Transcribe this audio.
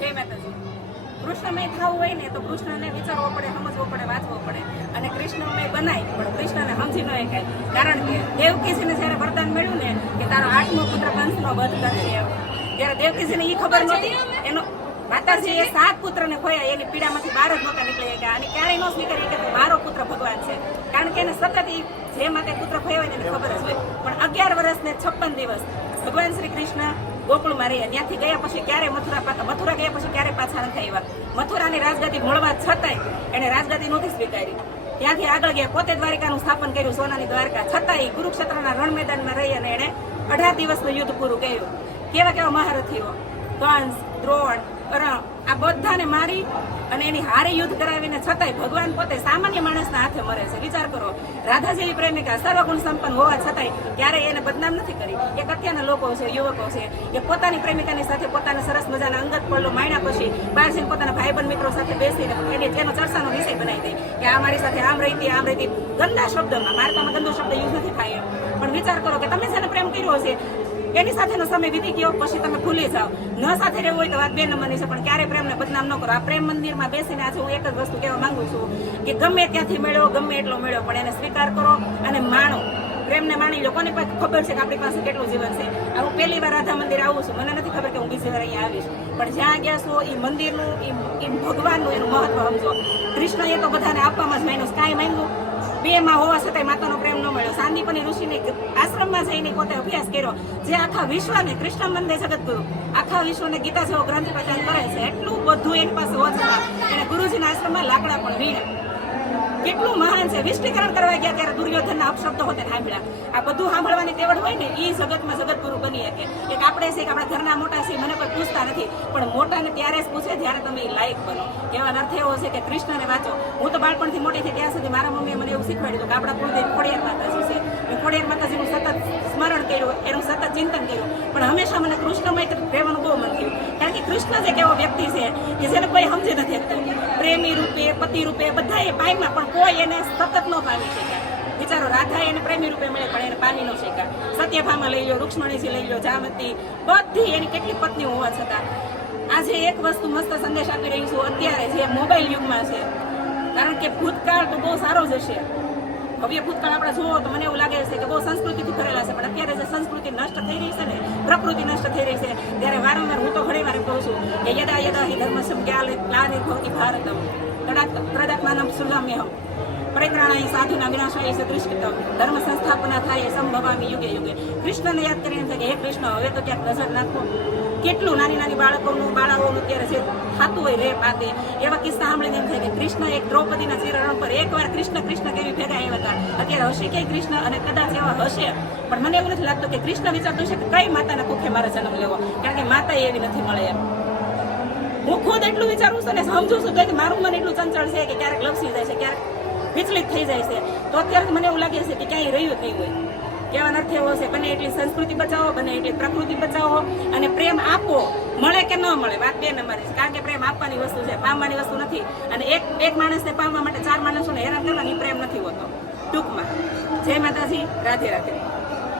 જય માતાજી. કૃષ્ણમય થવું હોય ને તો કૃષ્ણને વિચારવો પડે સમજવો પડે વાંચવો પડે. અને કૃષ્ણમય બનાય પણ કૃષ્ણને સમજી ન શકાય. કારણ કે દેવકીજીને જ્યારે વરદાન મળ્યું ને કે તારો આઠમો પુત્ર કંસનો વધ કરશે. એમ ત્યારે દેવકીજીને એ ખબર નહોતી એનો માતાજીએ સાત પુત્રને ખોયા એની પીડામાંથી બહાર જ નહોતા નીકળી ગયા અને ક્યારેય ન સ્વીકારી કે મારો પુત્ર ભગવાન છે. કારણ કે એને સતત એ જે માટે પુત્ર ખોયા હોય એને ખબર જ હોય. પણ અગિયાર વર્ષ ને છપ્પન દિવસ ભગવાન શ્રી કૃષ્ણ ગોકુળમાં રહ્યા ત્યાંથી ગયા પછી ક્યારે મથુરા મથુરા ગયા પછી ક્યારે પાછા નથી આવ્યા? મથુરાની રાજગાદી મળવા છતાંય એને રાજગાદી નહોતી સ્વીકારી. ત્યાંથી આગળ ગયા, પોતે દ્વારિકાનું સ્થાપન કર્યું, સોનાની દ્વારકા. છતાંય કુરુક્ષેત્રના રણ મેદાનમાં રહી અને એણે અઢાર દિવસનું યુદ્ધ પૂરું કર્યું. કેવા કેવા મહારથીઓ? કંસ, દ્રોણ કરણ આ બધાને મારી અને એની હારે યુદ્ધ કરાવીને છતાંય ભગવાન પોતે સામાન્ય માણસના હાથે મરે છે. વિચાર કરો રાધા જેવી પ્રેમિકા સર્વગુણ સંપન્ન હોવા છતાંય ક્યારેય એને બદનામ નથી કરી. એક અત્યારના લોકો છે, યુવકો છે કે પોતાની પ્રેમિકાની સાથે પોતાના સરસ મજાના અંગત પડલો માણ્યા પછી બહાર જઈને પોતાના ભાઈબંધ મિત્રો સાથે બેસીને એને તેનો ચર્ચાનો વિષય બનાવી દે કે આ મારી સાથે આમ રહીતી આમ રહીતી ગંદા શબ્દમાં મારતામાં ગંદો શબ્દ યુઝ નથી થાય પણ વિચાર કરો કે તમે જેને પ્રેમ કર્યો છે એની સાથેનો સમય વીતી ગયો, પછી તમે ભૂલી જાઓ. ન સાથે રહેવું હોય તો વાત બે નંબરની છે, પણ ક્યારે પ્રેમને બદનામ ન કરો. આ પ્રેમ મંદિરમાં બેસીને આજે હું એક જ વસ્તુ કહેવા માંગુ છું કે ગમે ત્યાંથી મળ્યો, ગમે એટલો મળ્યો, પણ એને સ્વીકાર કરો અને માણો. પ્રેમને માણી લો. કોને ખબર છે કે આપણી પાસે કેટલું જીવન છે? હું પહેલી વાર રાધા મંદિર આવું છું. મને નથી ખબર કે હું બીજી વાર અહીંયા આવીશ પણ જ્યાં ગયા છો એ મંદિરનું એ ભગવાનનું એનું મહત્વ સમજો. કૃષ્ણએ તો બધાને આપવામાં જ માંગ્યું કાંઈ માંગ્યું બે માં હોવા છતાંય માતાનો પ્રેમ ન મળ્યો. સાંદીપની ઋષિને આશ્રમમાં જઈને પોતે અભ્યાસ કર્યો, જે આખા વિશ્વને કૃષ્ણ મંદિર જગતગુરુ, આખા વિશ્વને ગીતા જેવો ગ્રંથ પ્રદાન કરે છે. એટલું બધું એની પાસે હોવા છતાં એને ગુરુજીના આશ્રમમાં લાકડા પણ વીણ્યા. કેટલું મહાન છે? વિષ્ટીકરણ કરવા ગયા ત્યારે દુર્યોધનના અપશબ્દો હોતે સાંભળ્યા. આ બધું સાંભળવાની તેવડ હોય ને એ જગતમાં જગતગુરુ બની શકે. એક આપણે છે કે આપણા ઘરના મોટા છે મને કોઈ પૂછતા નથી. પણ મોટાને ત્યારે જ પૂછે જ્યારે તમે લાયક બનો. કહેવાનો અર્થ એવો છે કે કૃષ્ણને વાંચો. હું તો બાળપણથી મોટી થઈ ત્યાં સુધી મારા મમ્મીએ મને એવું શીખવાડ્યું કે આપણા કુળદેવ ખોડિયાર માતાજી છે. મેં ખોડિયાર માતાજીનું સતત સ્મરણ કર્યું, એનું સતત ચિંતન કર્યું. પણ હંમેશા મને કૃષ્ણમય રહેવાનું બહુ મન થયું. કારણ કે કૃષ્ણ જે એક એવો વ્યક્તિ છે કે જેને કોઈ સમજી નથી શકતું. પતિ રૂપે બધા એ પામ્યા પણ કોઈ એને સતત ન ભાવી શક્યા બિચારો રાધા એને પ્રેમી રૂપે મળે, પણ એને પામી ન શક્યા સત્યભામાં લઈ લો રૂક્ષ્મણીથી લઈ લો જામતી, બધી એની કેટલી પત્ની હોવા છતાં. આજે એક વસ્તુ મસ્ત સંદેશ આપી રહી છું. અત્યારે જે મોબાઈલ યુગમાં છે, કારણ કે ભૂતકાળ તો બહુ સારો જ હશે. ભવ્ય ભૂતકાળ આપણે જોવો તો મને એવું લાગે છે કે બહુ સંસ્કૃતિથી ભરેલા છે, પણ અત્યારે જે સંસ્કૃતિ નષ્ટ થઈ રહી છે ને, પ્રકૃતિ નષ્ટ થઈ રહી છે, ત્યારે વારંવાર હું તો ઘણી વાર કહું છું કે યદા યદા હિ ધર્મસ્ય ગ્લાનિર્ભવતિ ભારતમ? ત્રદાત્માનમ સુલામ્યહમ પરિત્રાણાય સાધુના વિનાશાય સદૃષ્ટિતમ ધર્મ સંસ્થાપના થાય સંભવામી યુગે યુગે. કૃષ્ણને યાદ કરીને થાય કે હે કૃષ્ણ, હવે તો ક્યાંક નજર નાખો. કેટલું નાની નાની બાળકોનું, બાળાઓનું અત્યારે જે થતું હોય રે પાતે એવા કિસ્સા સાંભળીને એમ થાય કે કૃષ્ણ એક દ્રૌપદીના ચિરણ પર એકવાર કૃષ્ણ કૃષ્ણ કેવી ભેગા આવ્યા હતા. અત્યારે હશે કે કૃષ્ણ અને કદાચ એવા હશે. પણ મને એવું નથી લાગતું કે કૃષ્ણ વિચારતું છે કે કઈ માતાના કુખે મારે જન્મ લેવો. કારણ કે માતા એવી નથી મળે એમ. હું ખુદ એટલું વિચારું છું અને સમજુ છું કે મારું મન એટલું ચંચળ છે કે ક્યારેક લપસી જાય છે, ક્યારેક વિચલિત થઈ જાય છે. તો અત્યારે મને એવું લાગે છે કે ક્યાંય રહ્યું નહીં હોય. કહેવાનો અર્થ એવો છે, બને એટલી સંસ્કૃતિ બચાવો, બને એટલી પ્રકૃતિ બચાવો અને પ્રેમ આપો. મળે કે ન મળે, વાત બે નંબરની કારણ કે પ્રેમ આપવાની વસ્તુ છે, પામવાની વસ્તુ નથી. અને એક એક માણસને પામવા માટે ચાર માણસોને હેરાન કરવાની પ્રેમ નથી હોતો. ટૂંકમાં. જય માતાજી, રાધે રાધે.